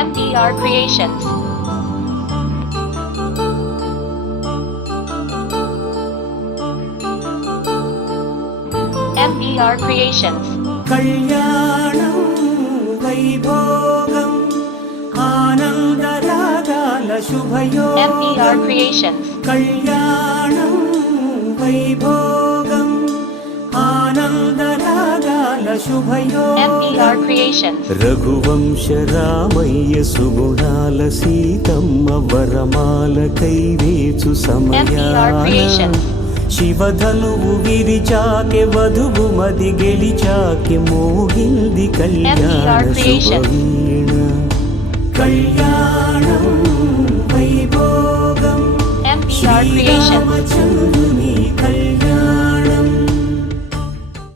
MDR Creations. MDR Creations. కళ్యాణం Vaibhogam ఆనందరాగాల శుభయోగం. MDR Creations. కళ్యాణం Vaibhogam ఆనందరాగాల శుభయోగం. MDR Creations. Raghuvamsha Ramayya సుగుణాల సీతమ్మ వరమాల కైవేచు MDR సమయాన Creations. శివధనువు విరిచాకె వధువు మది గెలిచాకె మోగింది కళ్యాణ శుభవీణ. కళ్యాణం వైభోగం MDR Creations. శ్రీరామచంద్రుని కళ్యాణం.